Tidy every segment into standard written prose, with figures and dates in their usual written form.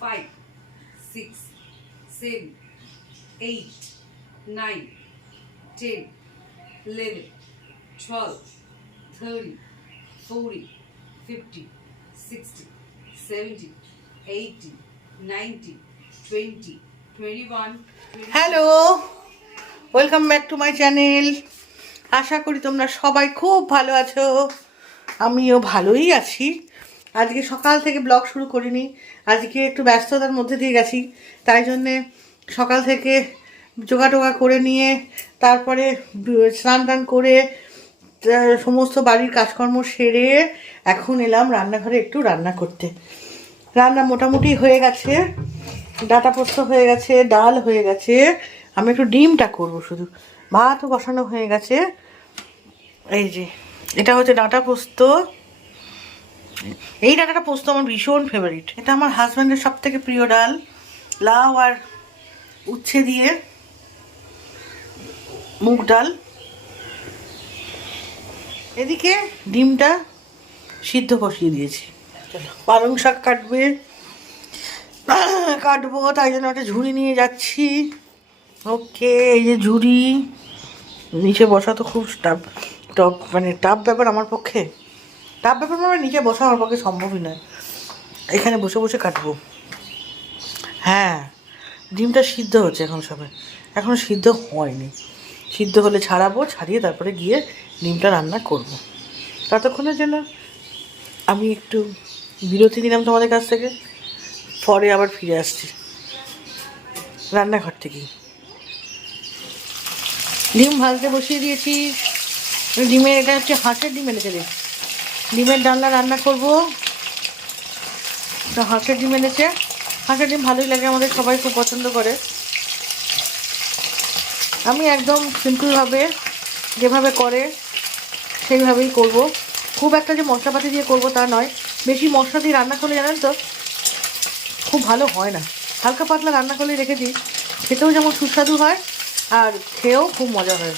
5, 6, 7, 8, 9, 10, 11, 12, 13, 14, 15, 16, 17, 18, 19, 20, 21, 22. Hello, welcome back to my channel. আশা করি তোমরা সবাই খুব ভালো আছো। আমিও ভালোই আছি। আজকে সকাল থেকে ব্লগ শুরু করিনি, আজকে একটু ব্যস্ততার মধ্যে দিয়ে গেছি। তাই জন্যে সকাল থেকে জোগাটোগা করে নিয়ে তারপরে স্নান টান করে সমস্ত বাড়ির কাজকর্ম সেরে এখন এলাম রান্নাঘরে একটু রান্না করতে। রান্না মোটামুটি হয়ে গেছে, ডাটা পোস্ত হয়ে গেছে, ডাল হয়ে গেছে। আমি একটু ডিমটা করব, শুধু ভাতও বসানো হয়ে গেছে। এই যে এটা হচ্ছে ডাটা পোস্ত। এই ডাটাটা পোস্ত আমার ভীষণ ফেভারিট। এটা আমার হাজব্যান্ডের সব থেকে প্রিয় ডাল, লাউ আর উচ্ছে দিয়ে মুগ ডাল। এদিকে ডিমটা সিদ্ধ বসিয়ে দিয়েছি। চলো, পালং শাক কাটবো, তাই জন্য একটা ঝুড়ি নিয়ে যাচ্ছি। ওকে, এই যে ঝুড়ি। নিচে বসা তো খুব টাফ ব্যাপার আমার পক্ষে। টাফ ব্যাপার মানে নিচে বসা আমার পক্ষে সম্ভবই নয়। এখানে বসে বসে কাটবো। হ্যাঁ, ডিমটা সিদ্ধ হচ্ছে এখন সবে, এখনও সিদ্ধ হয়নি। সিদ্ধ হলে ছাড়াবো, ছাড়িয়ে তারপরে গিয়ে ডিমটা রান্না করব। ততক্ষণের জন্য আমি একটু বিরতি নিলাম তোমাদের কাছ থেকে, পরে আবার ফিরে আসছি রান্নাঘর থেকেই। ডিম ভাজতে বসিয়ে দিয়েছি। ডিমের, এটা হচ্ছে হাঁসের ডিম এনেছে রে, ডিমের ডালনা রান্না করব। তো হাঁসের ডিম এনেছে, হাঁসের ডিম ভালোই লাগে, আমাদের সবাই খুব পছন্দ করে। আমি একদম সিম্পলভাবে যেভাবে করে সেইভাবেই করব। খুব একটা যে মশলাপাতি দিয়ে করব তা নয়। বেশি মশলা দিয়ে রান্না করলে জানেন তো খুব ভালো হয় না। হালকা পাতলা রান্না করলে রেখেছি, খেতেও যেমন সুস্বাদু হয় আর খেয়েও খুব মজা হয়।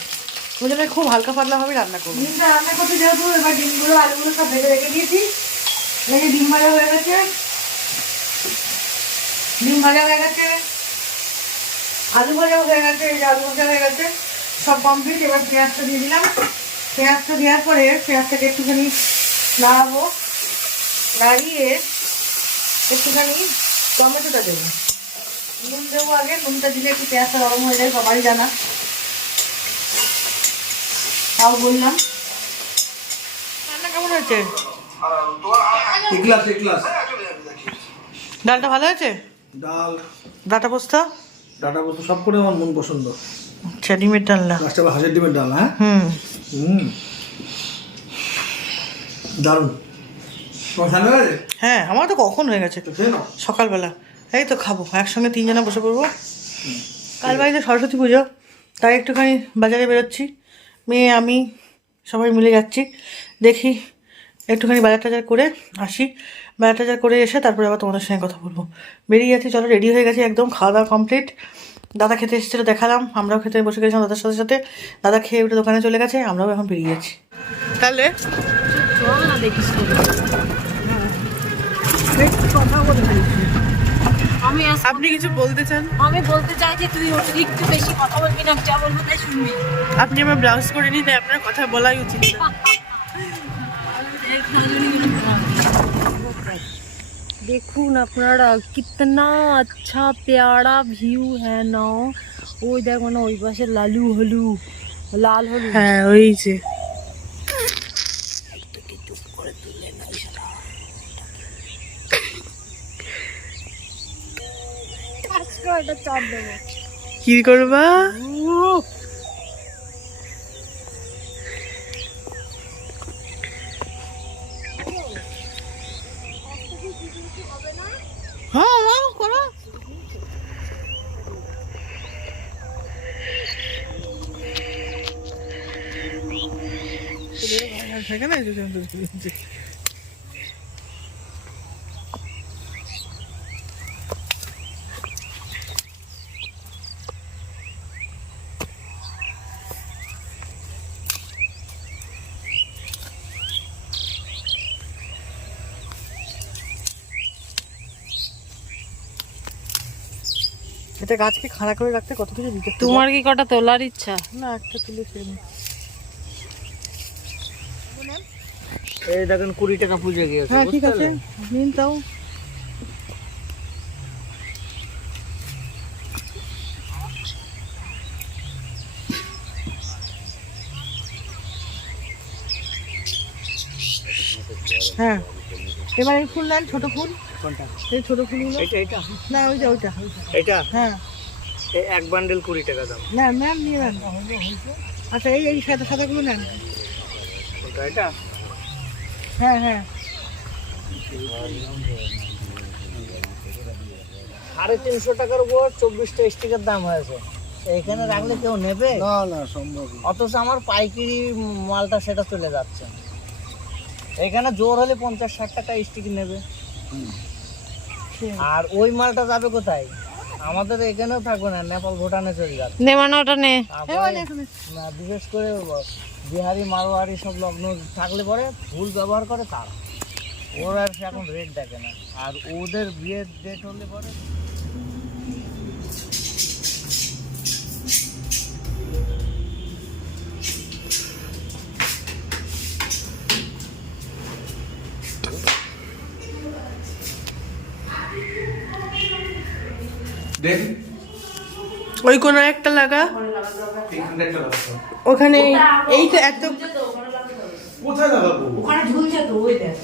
ওই জন্য খুব হালকা পাতলাভাবে রান্না করবো। ডিমটা রান্না করতে যেহেতু এবার ডিমগুলো আলুগুলো সব ভেজে রেখে দিয়েছি। এই যে ডিম ভাজা হয়ে গেছে, ডিম ভাজা হয়ে গেছে, আলু ভাজাও হয়ে গেছে, এই যে আলু ভাজা হয়ে গেছে, সব কমপ্লিট। এবার পেঁয়াজটা দিয়ে দিলাম। পেঁয়াজটা দেওয়ার পরে পেঁয়াজটাকে একটুখানি নাড়াবো, নাড়িয়ে একটুখানি টমেটোটা দেবো। নুন দেবো আগে, নুনটা দিলে একটু পেঁয়াজটা গরম হয়ে যায়, সবারই জানা, তাও বললাম। রান্না কেমন হয়েছে? ডালটা ভালো হয়েছে? ডাল, ডাটা পোস্ত, ডাটা পোস্ত সব করে আমার মন পছন্দ। আচ্ছা, ডিমের ডালনা, লাস্টে আবার হাঁসের ডিমের ডাল। হ্যাঁ, দারুণ। তোমার ঠান্ডা লাগে? হ্যাঁ, আমার তো কখন হয়ে গেছে, সকালবেলা। এই তো খাবো, একসঙ্গে তিনজনা বসে পড়বো। কাল বাড়িতে সরস্বতী পুজো, তাই একটুখানি বাজারে বেরোচ্ছি। মেয়ে আমি সবাই মিলে যাচ্ছি। দেখি একটুখানি বাজার টাজার করে আসি। বাজার টাজার করে এসে তারপরে আবার তোমাদের সঙ্গে কথা বলবো। বেরিয়ে যাচ্ছি, চলো রেডি হয়ে গেছি একদম, খাওয়া দাওয়া কমপ্লিট। দাদা খেতে এসেছিলো, দেখালাম, আমরাও খেতে বসে গেছিলাম দাদার সাথে সাথে। দাদা খেয়ে উঠে দোকানে চলে গেছে, আমরাও এখন বেরিয়ে যাচ্ছি। তাহলে আপনি কিছু বলতে চান? আমি বলতে চাই যে তুই একটু বেশি কথা বলবি না, যা বলবো তাই শুনবি। আপনি আমার ব্লাউজ করে নিন, তাই আপনার কথা বলাই উচিত না। দেখুন আপনারা, কিতনা আচ্ছা প্যারা ভিউ হ্যাঁ না। ওই দেখো না, ওই পাশে লালু হলু, লাল হলু। হ্যাঁ, ওই যে এটা চাপ দেবো। কি করবা? হ্যাঁ, করো। সেখানে এটা গাছকে খাড়া করে রাখতে কত কিছু দিতে হয়। তোমার কি কটা তোলার ইচ্ছা? না, একটা তুলে ফেলি। এই দেখেন 20 টাকা পুজো গিয়েছে। হ্যাঁ ঠিক আছে, নিন তাও। হ্যাঁ, এবার এই ফুল নেন, ছোট ফুল। কোনটা? এই ছোট ফুলগুলো। এটা না, ওইটা ওইটা। এটা হ্যাঁ, এই এক বান্ডেল 20 টাকা দাম। না ম্যাম নিয়ে নেন। আচ্ছা, এই এই সাদা সাদাগুলো নেন। কোনটা? এটা হ্যাঁ হ্যাঁ, 350 টাকার উপর 24টা স্টিকার দাম হয়েছে। এখানে রাখলে কেউ নেবে? না না, সম্ভব না। অথচ আমার পাইকারি মালটা সেটা চলে যাচ্ছে। এখানে জোর হলে 50-60 টাকা স্টিকার নেবে। আর ওই মালটা যাবে কোথায়? আমাদের এখানেও থাকবে না, নেপাল ভুটানে চলে যাবে। নেমানো ওটা নে। তারপরে না, বিশেষ করে বিহারি মারোয়ারি সব লগ্ন থাকলে পরে ভুল ব্যবহার করে তারা, ওরা আর এখন রেট দেখে না। আর ওদের বিয়ের ডেট হলে পরে দেখ, ওই কোন একটা লাগা, এখানে একটা লাগাবো। ওখানে এই তো এত। কোথায় লাগাবো? ওখানে ঝুলছে তো, ওই দেখ।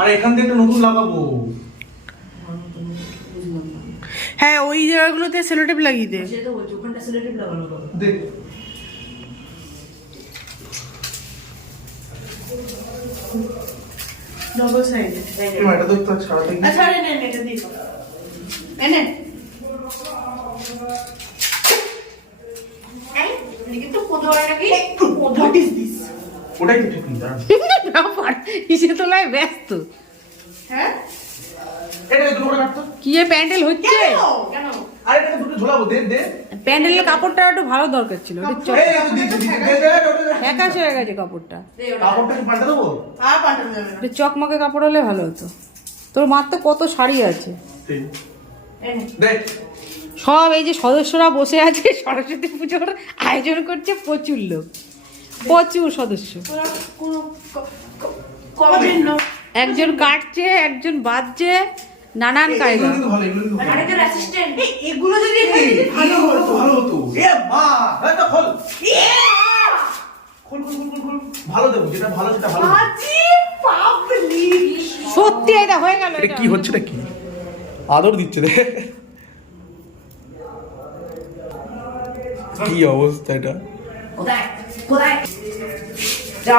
আর এখান থেকে একটা নতুন লাগাবো। হ্যাঁ, ওই জায়গাগুলোতে সেলোটেপ লাগিয়ে দে। সেটা বলছি, ওখানটা সেলোটেপ লাগানো হবে। দেখ, ডবল সাইডে। এটা তো একটু ছাড়াতে গিয়ে- আচ্ছা, আরে নেন, এটা দিই। এনে কিন্তু কোদোয়া নাকি হোয়াট ইজ দিস? ওটাই তো ঠিক নেই, দাঁড়ান। ব্যাপার কিসে তোলায় ব্যস্ত। হ্যাঁ, এটা দুটো করে কাটতো। কি এ প্যান্ডেল হচ্ছে? কেন? আর এটা দুটো ঝোলাবো, দে দে। প্যান্ডেলের কাপড়টা একটু ভালো দরকার ছিল, এই আমি দিচ্ছি, দিচ্ছি। দে দে, ওটা দে। ফ্যাকাশ হয়ে গেছে কাপড়টা। কাপড়টা কি পাল্টে দেবো? আর পাঠানো যাবে না। একটু চকমকে কাপড় হলে ভালো হতো। তোর মার তো কত শাড়ি আছে, ঠিক। এনে দে। সব এই যে সদস্যরা বসে আছে সরস্বতী পুজোর আয়োজন করছে, প্রচুর লোক, প্রচুর সদস্য। তোরা কোনো কদিন না একজন কাটছে, একজন বাজছে, নানান কায়দা। এগুলো কিন্তু ভালো, এগুলো কিন্তু ভালো। আরেকজন অ্যাসিস্ট্যান্ট, এগুলো যদি ভালো ভালো হতো। ভালো হতো। এ মা, এটা খোল। খোল খোল খোল খোল খোল। ভালো দেবো, যেটা ভালো সেটা ভালো দেবো। আজি পাবলিক। সত্যি এটা হয়ে গেল। এটা কি হচ্ছে, এটা কি আদর দিচ্ছে রে? কি অবস্থা এটা? কোথায় কোথায় যা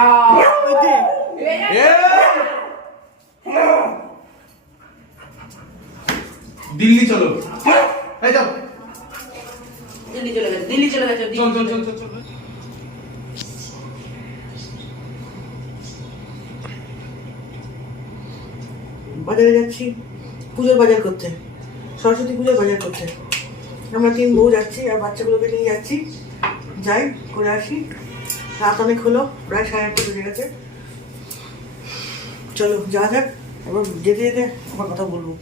দিল্লি চলো। এই যাও। দিল্লি চলে গেছে, দিল্লি চলে গেছে, চল চল চল চল চল। বাজারে যাচ্ছি পুজোর বাজার করতে, সরস্বতী পুজোর বাজার করতে। আমরা 3 বউ যাচ্ছি আর বাচ্চাগুলোকে নিয়ে যাচ্ছি। যাই করে আসি, রাত অনেক হলো, প্রায় 8:30 বেজে গেছে। চলো যা যাক, এবার যেতে যেতে আবার কথা বলবো।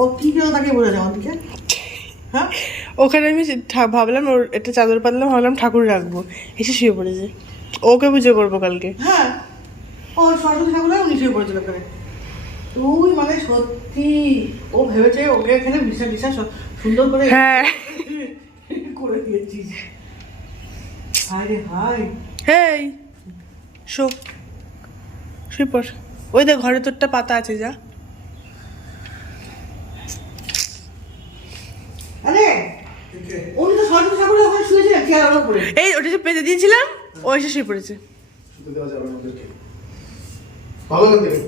ও কি কেন তাকে বলে যাও আমাদেরকে? হ্যাঁ, ওখানে আমি ভাবলাম ওর একটা চাদর পাতলাম, ভাবলাম ঠাকুর রাখবো, এসে শুয়ে পড়েছে। ওকে পুজো করবো কালকে। হ্যাঁ, ও সরস্বতী ঠাকুর উনি শুয়ে পড়েছিল ওখানে। তুই মানে সত্যি ও ভেবেছে ওকে এখানে বিশাল বিশাল সুন্দর করে হ্যাঁ করে দিয়েছিস। হায় রে হায়। হেই শো, শুয়ে পড়। ওই দেখ ঘরে তোরটা পাতা আছে, যা। আরে উনি তো সরস্বতী ঠাকুরের ওখানে শুয়েছিলেন চেয়ারের উপরে। এই ওটা যে পেতে দিয়েছিলাম, ও এসে শুয়ে পড়েছে। শুতে দেওয়া যাবে না ওদেরকে। ভালো করে দেবে।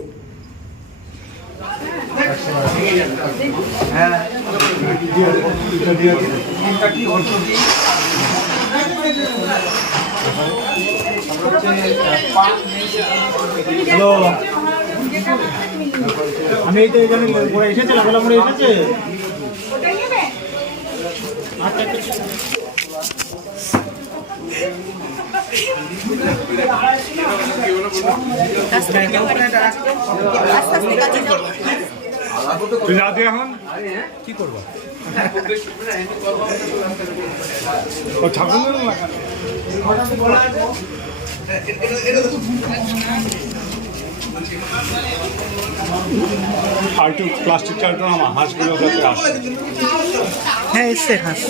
হ্যাঁ, এটা কি হচ্ছে? হ্যালো, আমি এই তো এখানে পরে এসেছে, লাগালা পরে এসেছে। তুই না দিয়ে এখন কি করবো ও ঠাকুর আর একটু প্লাস্টিক চালটা আমার হাঁসগুলো যাতে আসে হ্যাঁ এসছে হাঁস।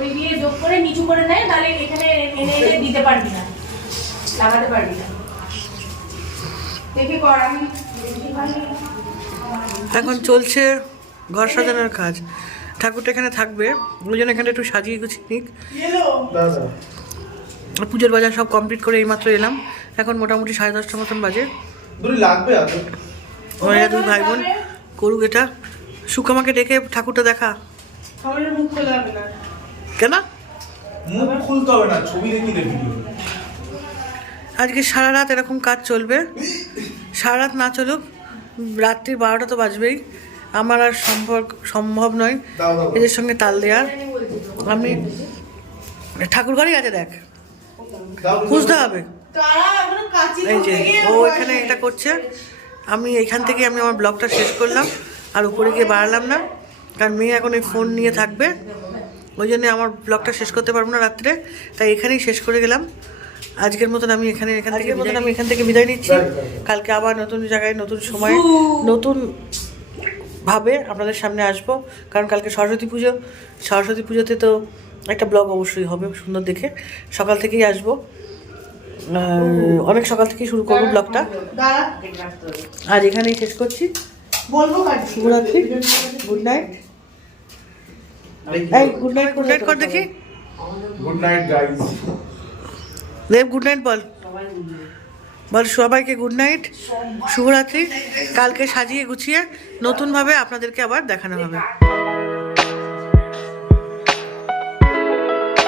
ওই দিয়ে যোগ করে নিচু করে নেয়, তাহলে এখানে এনে এনে দিতে পারবি না, লাগাতে পারবি না। দেখি কর, আমি এখন চলছে ঘর সাজানোর কাজ। ঠাকুরটা এখানে থাকবে, ওই জন্য এখানে একটু সাজিয়ে গুছিয়ে নিক। পুজোর বাজার সব কমপ্লিট করে এইমাত্র এলাম। এখন মোটামুটি 10:30 মতন বাজে। লাগবে ওরা দুই ভাই বোন করুক এটা। সুকামাকে ডেকে ঠাকুরটা দেখা। আমার মুখ খোলা হবে না। কেন? মুখ খুলতে হবে না, ছবি দেখি না ভিডিও। আজকে সারা রাত এরকম কাজ চলবে। সারা রাত না চলুক, রাত্রি 12টা তো বাজবেই। আমার আর সম্ভব নয় এদের সঙ্গে তাল দেওয়ার। আমি ঠাকুর ঘরেই আছে, দেখ খুঁজতে হবে। এই যে ও এখানে এটা করছে, আমি এইখান থেকে আমি আমার ব্লগটা শেষ করলাম। আর উপরে গিয়ে বাড়ালাম না, কারণ মেয়ে এখন এই ফোন নিয়ে থাকবে। ওই জন্য আমার ব্লগটা শেষ করতে পারবো না রাত্রে, তাই এখানেই শেষ করে গেলাম। আজকের মতন আমি এখান থেকে বিদায় নিচ্ছি। কালকে আবার নতুন জায়গায়, নতুন সময়, নতুন ভাবে আপনাদের সামনে আসবো। কারণ কালকে সরস্বতী পুজোতে তো একটা ব্লগ অবশ্যই হবে সুন্দর দেখে। সকাল থেকেই আসবো, অনেক সকাল থেকেই শুরু করবো ব্লগটা। আজ এখানেই শেষ করছি। বলবো শুভরাত্রি, গুড নাইট। এই গুড নাইট কর দেখি। Good night guys. দেব গুড নাইট বল সবাইকে গুড নাইট, শুভরাত্রি। কালকে সাজিয়ে গুছিয়ে নতুনভাবে আপনাদেরকে আবার দেখানো হবে।